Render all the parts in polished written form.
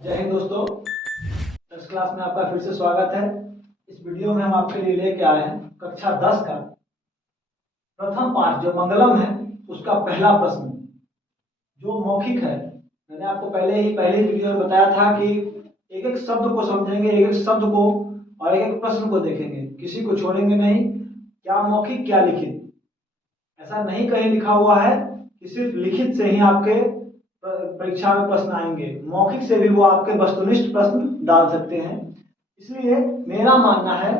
जय हिंद दोस्तों, 10 क्लास में आपका फिर से स्वागत है। इस वीडियो में हम आपके लिए लेके आए हैं कक्षा 10 का प्रथम पाठ जो मंगलम है उसका पहला प्रश्न जो मौखिक है। मैंने आपको पहले ही वीडियो में बताया था कि एक एक शब्द को समझेंगे, एक एक शब्द को और एक एक प्रश्न को देखेंगे, किसी को छोड़ेंगे नहीं। क्या मौखिक क्या लिखित, ऐसा नहीं कहीं लिखा हुआ है कि सिर्फ लिखित से ही आपके परीक्षा में प्रश्न आएंगे, मौखिक से भी वो आपके वस्तुनिष्ठ प्रश्न डाल सकते हैं। इसलिए मेरा मानना है,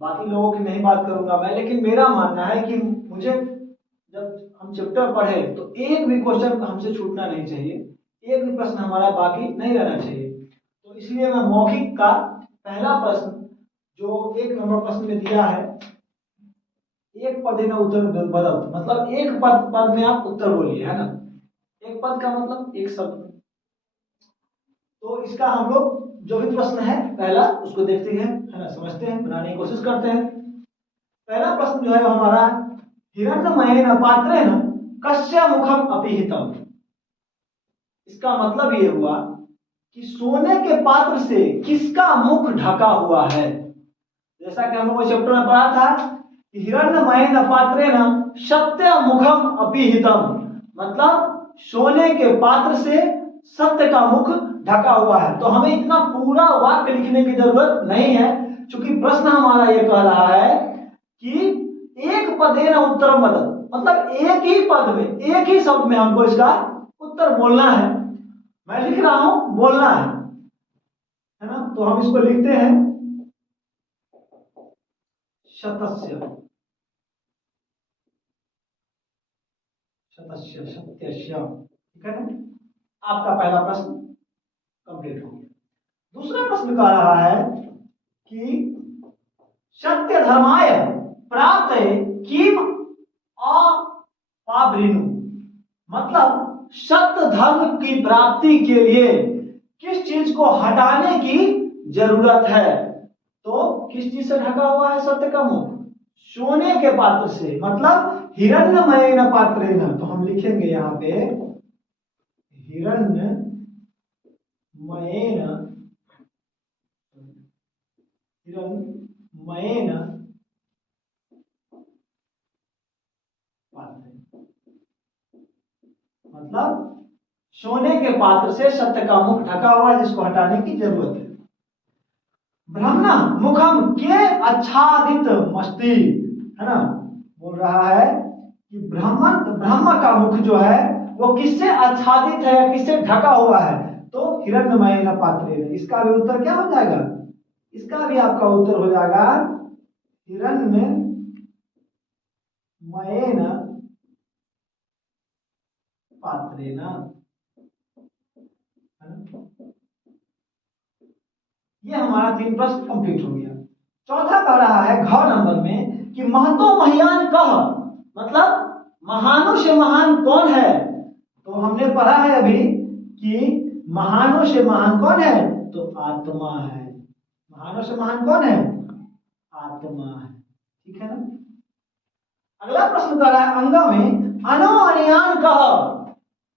बाकी लोगों की नहीं बात करूंगा मैं, लेकिन मेरा मानना है कि मुझे जब हम चैप्टर पढ़े तो एक भी क्वेश्चन हमसे छूटना नहीं चाहिए, एक भी प्रश्न हमारा बाकी नहीं रहना चाहिए। तो इसलिए मैं मौखिक का पहला प्रश्न जो 1 नंबर प्रश्न में दिया है, एक पद में उत्तर बदल, मतलब एक पद में आप उत्तर बोलिए, है ना। एक पद का मतलब एक शब्द। तो इसका हम लोग जो भी प्रश्न है पहला उसको देखते हैं, है ना, समझते हैं, बनाने की कोशिश करते हैं। पहला प्रश्न जो है वो हमारा हिरण्मयेन पात्रेण कस्य मुखम अपिहितम। इसका मतलब ये हुआ कि सोने के पात्र से किसका मुख ढका हुआ है। जैसा कि हम लोग चैप्टर में पढ़ा था कि हिरण्मयेन पात्रेण सत्य मुखम अपिहितम, मतलब सोने के पात्र से सत्य का मुख ढका हुआ है। तो हमें इतना पूरा वाक्य लिखने की जरूरत नहीं है, क्योंकि प्रश्न हमारा ये कह रहा है कि एक पदेन उत्तरम बदल, मतलब एक ही पद में, एक ही शब्द में हमको इसका उत्तर बोलना है। मैं लिख रहा हूं, बोलना है ना। तो हम इसको लिखते हैं शतस्य, शतस्य सत्यस्य, ठीक है ना। आपका पहला प्रश्न कंप्लीट हो गया। दूसरा प्रश्न कह रहा है कि सत्य धर्माय प्राप्त किम अपावृणु, मतलब सत्य धर्म की प्राप्ति के लिए किस चीज को हटाने की जरूरत है। तो किस चीज से ढका हुआ है सत्य का मुख? सोने के पात्र से, मतलब हिरण्मयेन पात्रेण। तो हम लिखेंगे यहाँ पे हिरण्मयेन पात्र, मतलब सोने के पात्र से सत्य का मुख ढका हुआ है जिसको हटाने की जरूरत है। ब्रह्म मुखम के आच्छादित मस्ती, है ना, बोल रहा है कि ब्रह्म का मुख जो है वो किससे आच्छादित है, किससे ढका हुआ है। तो हिरण्मयेन पात्रेण, इसका भी उत्तर क्या हो जाएगा? इसका भी आपका उत्तर हो जाएगा हिरण्मयेन पात्रेण। ये हमारा 3 प्रश्न कंप्लीट हो गया। चौथा कह रहा है घ नंबर में कि महतो महियान कह, मतलब महानों से महान कौन है। तो हमने पढ़ा है अभी कि महानों से महान कौन है, तो आत्मा है। महानों से महान कौन है? आत्मा है, ठीक है ना। अगला प्रश्न कर रहा है अंग में अनु अनियान कह,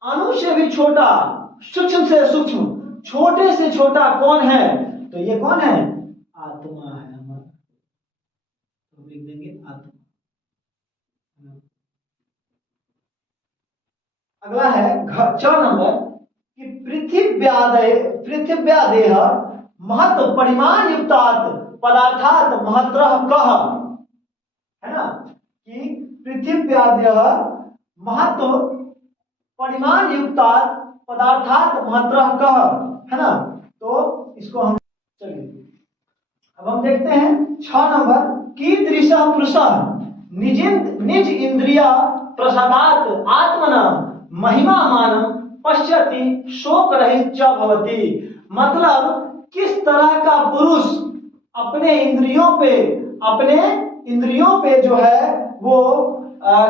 अणु से भी छोटा, सूक्ष्म से सूक्ष्म, छोटे से छोटा कौन है। तो ये कौन है? आत्मा है हमारा, तो लिख देंगे आत्मा। अगला है 6 नंबर कि पृथिव्यादेह महत्व परिमाण युक्तात् पदार्थात् महत्रः कह, है ना, कि पृथिव्यादेह महत्व परिमाण युक्तात् पदार्थात् महत्रः कह, है ना। तो इसको हम चलिए अब हम देखते हैं 6 नंबर कीदृशः पुरुषः निज इंद्रिया प्रसादात् आत्मना महिमामानं पश्यति शोक रहित च भवति, मतलब किस तरह का पुरुष अपने इंद्रियों पे जो है वो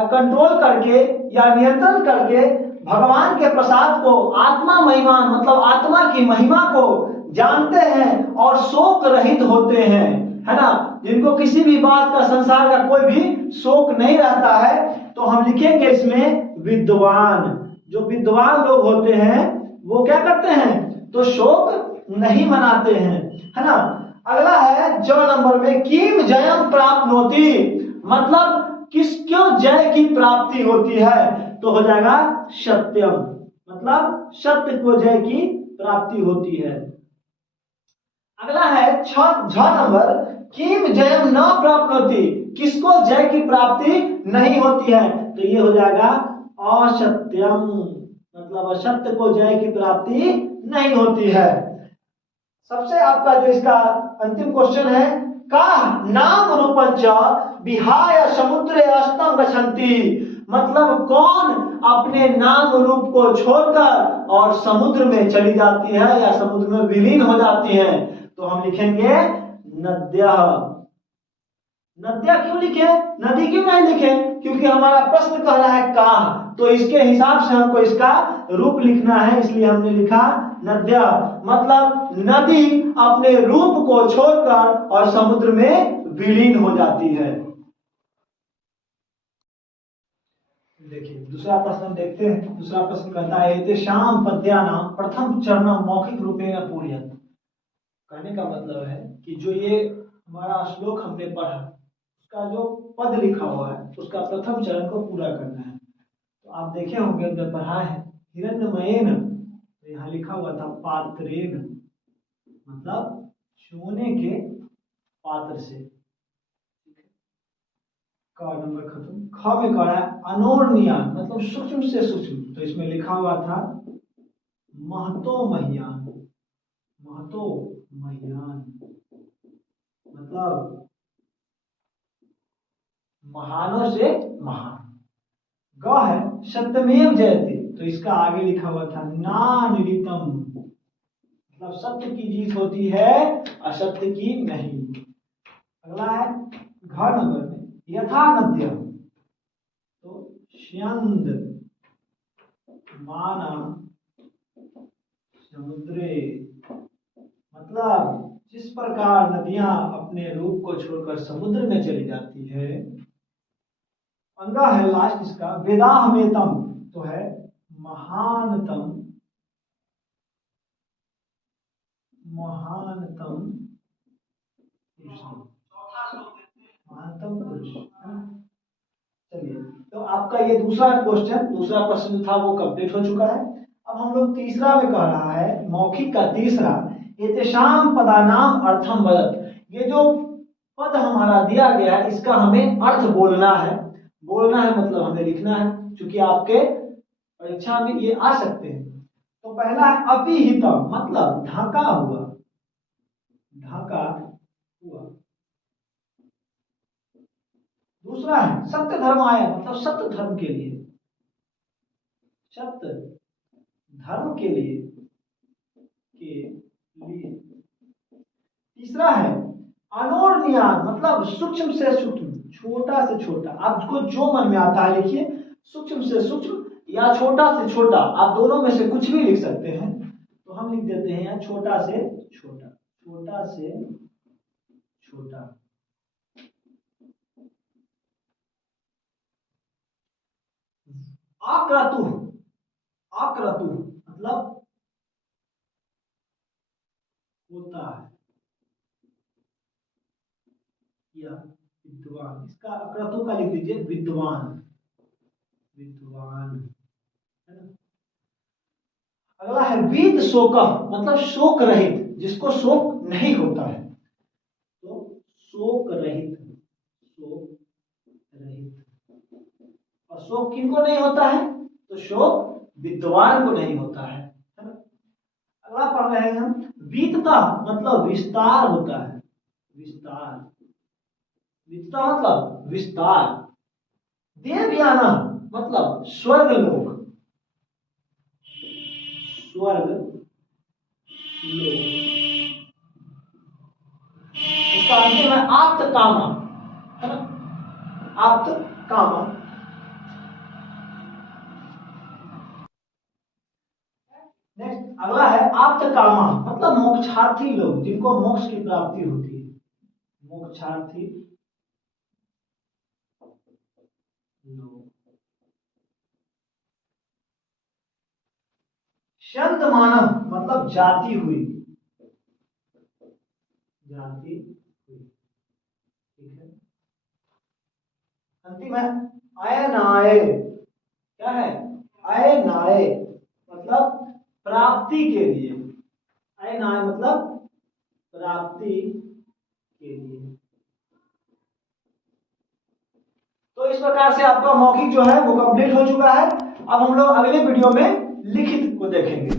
कंट्रोल करके या नियंत्रण करके भगवान के प्रसाद को, आत्मा महिमान, मतलब आत्मा की महिमा को जानते हैं और शोक रहित होते हैं, है ना, जिनको किसी भी बात का, संसार का कोई भी शोक नहीं रहता है। तो हम लिखेंगे इसमें विद्वान। जो विद्वान लोग होते हैं वो क्या करते हैं? तो शोक नहीं मनाते हैं, है ना। अगला है ज नंबर में, किम जयम प्राप्नोति, मतलब किसको जय की प्राप्ति होती है, तो हो जाएगा सत्यम, मतलब सत्य को जय की प्राप्ति होती है। अगला है झ नंबर, किम जयम न प्राप्नोति, किसको जय की प्राप्ति नहीं होती है, तो ये हो जाएगा असत्यम, मतलब असत्य को जय की प्राप्ति नहीं होती है। सबसे आपका जो इसका अंतिम क्वेश्चन है, का नाम रूपंच विहाय समुद्रे अस्तम गच्छन्ति, मतलब कौन अपने नाम रूप को छोड़कर और समुद्र में चली जाती है या समुद्र में विलीन हो जाती है, तो हम लिखेंगे नद्या। नद्या क्यों लिखे, नदी क्यों नहीं लिखे, क्योंकि हमारा प्रश्न कह रहा है का, तो इसके हिसाब से हमको इसका रूप लिखना है, इसलिए हमने लिखा नद्या, मतलब नदी अपने रूप को छोड़कर और समुद्र में विलीन हो जाती है। देखिए दूसरा प्रश्न देखते हैं। दूसरा प्रश्न कहता है एतेषां पद्यानां प्रथम चरणम मौखिक रूपेण पूर्यत, कहने का मतलब है कि जो ये हमारा श्लोक हमने पढ़ा उसका जो पद लिखा हुआ है उसका प्रथम चरण को पूरा करना है। तो आप देखे होंगे अंदर पढ़ा है हिरण्मयेन, तो यहाँ लिखा हुआ था पात्रेन, मतलब सोने के पात्र से। का नंबर खत्म। ख में कह रहा है अनोर्नियान, मतलब सूक्ष्म से सूक्ष्म, तो इसमें लिखा हुआ था महतो महियान, महतो महियान, मतलब महानों से महान। ग है सत्यमेव जयते, तो इसका आगे लिखा हुआ था नानिरितम, मतलब सत्य की जीत होती है असत्य की नहीं। अगला है घ नंबर में यथा नद्यम, तो श्यंद माना समुद्रे, मतलब जिस प्रकार नदियां अपने रूप को छोड़कर समुद्र में चली जाती है। अंगा है लास्ट इसका वेदाहमेतम, तो है महानतम, महानतम पुरुष, महानतम पुरुष। चलिए, तो आपका ये दूसरा क्वेश्चन, दूसरा प्रश्न था वो कंप्लीट हो चुका है। अब हम लोग तीसरा में कह रहा है मौखिक का तीसरा, एतेषां पदानाम अर्थम वदत, ये जो पद हमारा दिया गया है इसका हमें अर्थ बोलना है। बोलना है मतलब हमें लिखना है, क्योंकि आपके परीक्षा में ये आ सकते हैं। तो पहला है अपिहितम, मतलब ढका हुआ, ढका हुआ। दूसरा है सत्य धर्माय, मतलब सत्य धर्म के लिए, सत्य धर्म के लिए, तीसरा है अनोर्नियान, मतलब सूक्ष्म से सूक्ष्म, छोटा से छोटा। आपको जो मन में आता है लिखिए, सूक्ष्म से सूक्ष्म या छोटा से छोटा, आप दोनों में से कुछ भी लिख सकते हैं। तो हम लिख देते हैं यहाँ छोटा से छोटा, छोटा से छोटा। आक्रतु, आक्रतु मतलब होता है या विद्वान, इसका अक्रतु का लिख दीजिए विद्वान, विद्वान, है ना। अगला है वीत शोक, मतलब शोक रहित, जिसको शोक नहीं होता है, तो शोक रहित, शोक रहित। और शोक किनको नहीं होता है, तो शोक विद्वान को नहीं होता है ना। अगला पढ़ रहे हैं हम वीतता, मतलब विस्तार होता है, विस्तार, वीतता मतलब विस्तार। देवयाना मतलब स्वर्ग लोक, स्वर्ग लोक। उसका अंतिम है आप्त कामा, है ना, आप्त कामा। नेक्स्ट अगला है आप्त कामा, मतलब मोक्षार्थी लोग, जिनको मोक्ष की प्राप्ति होती है, मोक्षार्थी लोग। शंतमानम मतलब जाती हुई, जाती हुई, ठीक है। अंतिम है अयनाय, क्या है? अयनाय मतलब प्राप्ति के लिए, अयनाय मतलब प्राप्ति के लिए। तो इस प्रकार से आपका मौखिक जो है वो कंप्लीट हो चुका है। अब हम लोग अगले वीडियो में लिखित को देखेंगे।